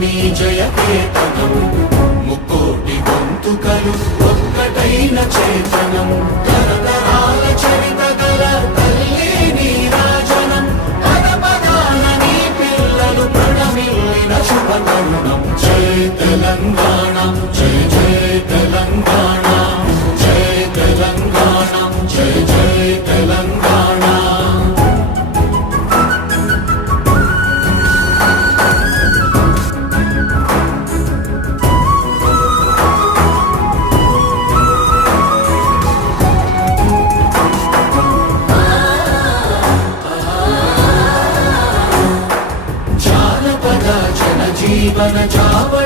నీ జయకేతనం ముక్కోటి గొంతుకలు ఒక్కటైన చేతనం తరతరాల చరిత గల తల్లి నీరాజనం పద పదాన నీ పిల్లలు ప్రణమిల్లిన శుభ తరుణం జయ తెలంగాణ జయ జయ తెలంగాణ జయ తెలంగాణ జయ జయ తెలంగాణ జీవన చావ